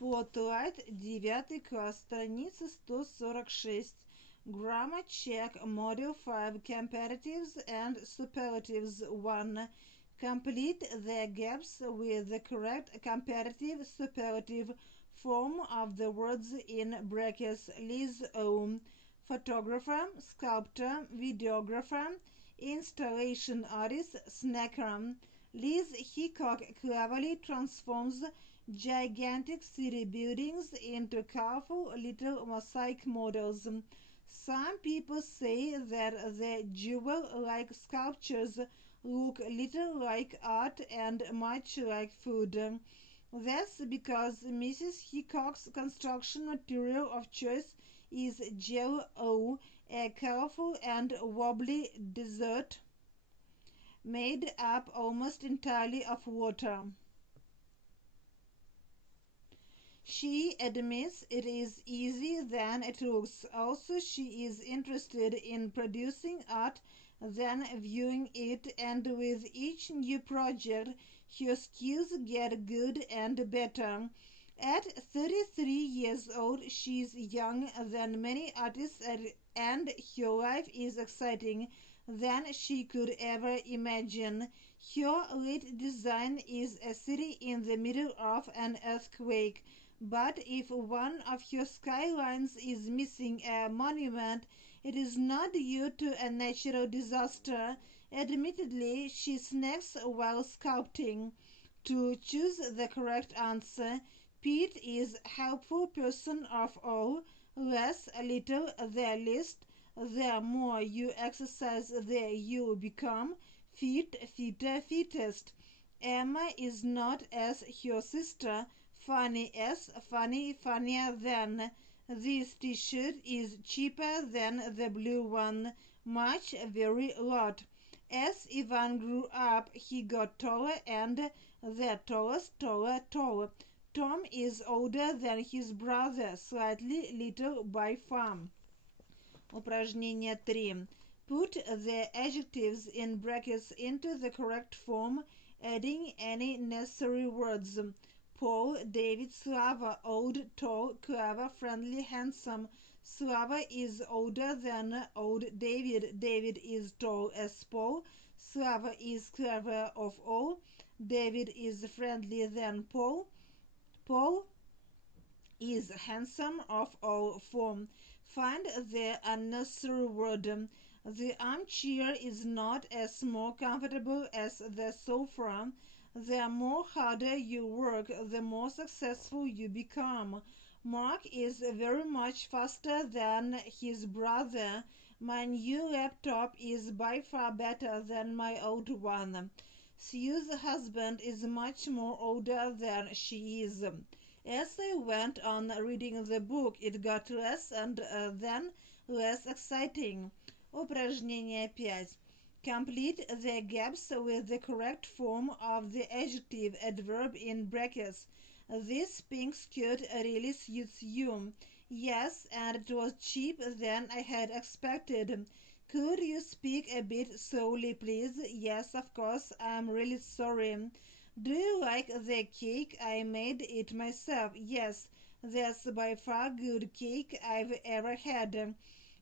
Spotlight, 9 класс, страница 146. Grammar check, module 5, comparatives and superlatives 1. Complete the gaps with the correct comparative superlative form of the words in brackets. Liz O. Photographer, sculptor, videographer, installation artist, snacker. Liz Hickok cleverly transforms gigantic city buildings into colorful little mosaic models. Some people say that the jewel-like sculptures look little like art and much like food. That's because Mrs. Hickok's construction material of choice is Jello, a colorful and wobbly dessert made up almost entirely of water. She admits it is easier than it looks. Also, she is interested in producing art than viewing it, and with each new project, her skills get good and better. At 33 years old, she is younger than many artists, and her life is exciting than she could ever imagine. Her lead design is a city in the middle of an earthquake. But if one of her skylines is missing a monument, it is not due to a natural disaster. Admittedly, she snacks while sculpting. To choose the correct answer, Pete is helpful person of all. Less little the least. The more you exercise, the you become. Fit, fitter, fittest. Emma is not as her sister. Funny as funny, funnier than. This t-shirt is cheaper than the blue one. Much, very lot. As Ivan grew up, he got taller and the tallest, tall. Tom is older than his brother, slightly little by far. Упражнение 3. Put the adjectives in brackets into the correct form, adding any necessary words. Paul, David, Slava, old, tall, clever, friendly, handsome. Slava is older than old David. David is tall as Paul. Slava is clever of all. David is friendly than Paul. Paul is handsome of all form. Find the unnecessary word. The armchair is not as more comfortable as the sofa. The more harder you work, the more successful you become. Mark is very much faster than his brother. My new laptop is by far better than my old one. Sue's husband is much more older than she is. As I went on reading the book, it got less and then less exciting. Упражнение 5. Complete the gaps with the correct form of the adjective adverb in brackets. This pink skirt really suits you. Yes, and it was cheaper than I had expected. Could you speak a bit slowly, please? Yes, of course. I'm really sorry. Do you like the cake? I made it myself. Yes, that's by far good cake I've ever had.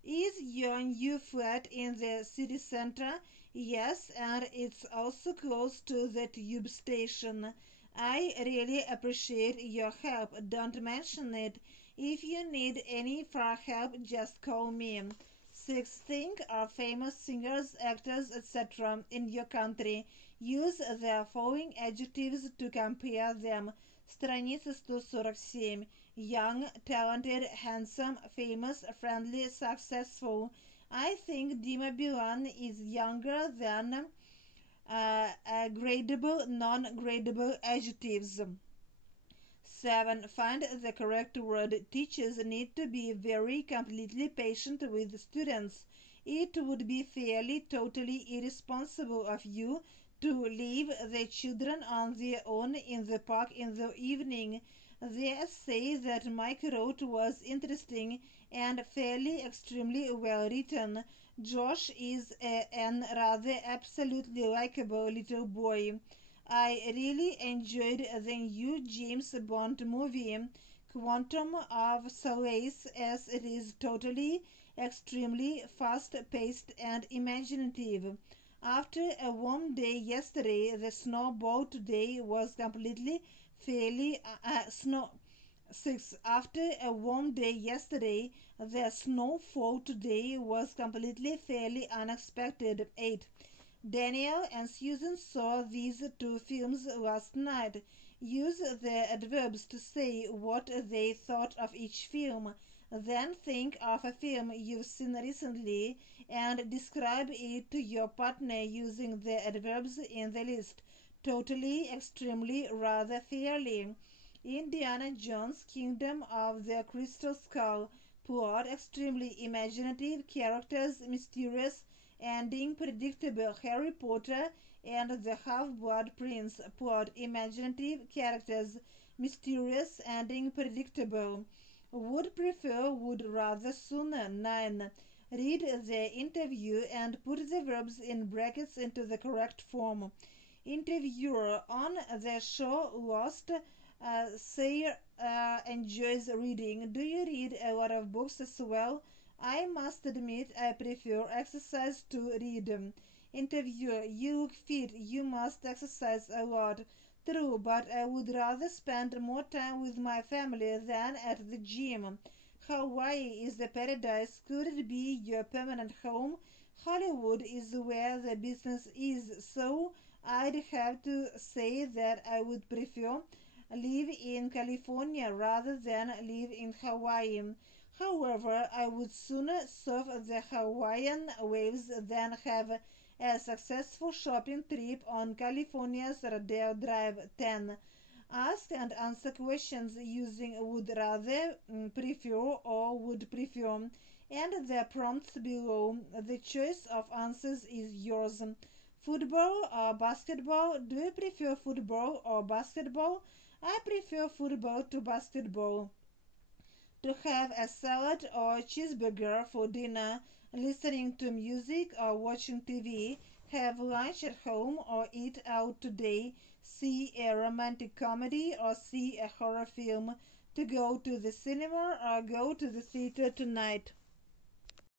Is your new flat in the city center? Yes, and it's also close to the tube station. I really appreciate your help. Don't mention it. If you need any far help, just call me. 6. Think of famous singers, actors, etc. in your country. Use the following adjectives to compare them. Страница 147. Young, talented, handsome, famous, friendly, successful. I think Dima Bilan is younger than gradable, non-gradable adjectives. 7. Find the correct word. Teachers need to be very completely patient with students. It would be fairly totally irresponsible of you to leave the children on their own in the park in the evening. The essay that Mike wrote was interesting and fairly extremely well written. Josh is an rather absolutely likable little boy. I really enjoyed the new James Bond movie, Quantum of Solace, as it is totally, extremely fast-paced and imaginative. After a warm day yesterday, the snowball today was completely fairly snow. 6. After a warm day yesterday, the snowfall today was completely fairly unexpected. 8. Daniel and Susan saw these two films last night. Use the adverbs to say what they thought of each film. Then think of a film you've seen recently and describe it to your partner using the adverbs in the list. Totally, extremely, rather, fairly. Indiana Jones' Kingdom of the Crystal Skull. Plot extremely imaginative, characters mysterious, ending predictable. Harry Potter and the Half-Blood Prince. Plot imaginative, characters mysterious, ending predictable. Would prefer, would rather, sooner. 9. Read the interview and put the verbs in brackets into the correct form. Interviewer: on the show Lost, Sayer enjoys reading. Do you read a lot of books as well? I must admit I prefer exercise to read. Interviewer: you look fit. You must exercise a lot. True, but I would rather spend more time with my family than at the gym. Hawaii is the paradise. Could it be your permanent home? Hollywood is where the business is, so I'd have to say that I would prefer live in California rather than live in Hawaii. However, I would sooner surf the Hawaiian waves than have a successful shopping trip on California's Rodeo Drive. 10. Ask and answer questions using would rather, prefer, or would prefer, and the prompts below. The choice of answers is yours. Football or basketball? Do you prefer football or basketball? I prefer football to basketball. To have a salad or cheeseburger for dinner, listening to music or watching TV, have lunch at home or eat out today, see a romantic comedy or see a horror film, to go to the cinema or go to the theater tonight.